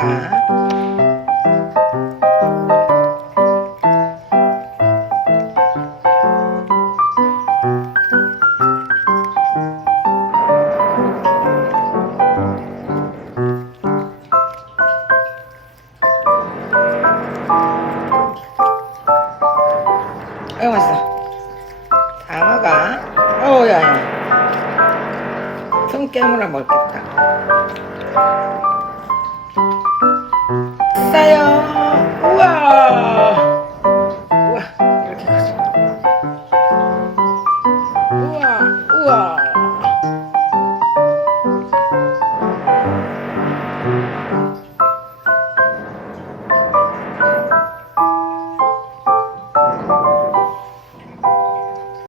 먹어라. 아이고 맛있어. 다 먹어. 어우야, 숨 깨물어 먹겠다. 싸요. 우와.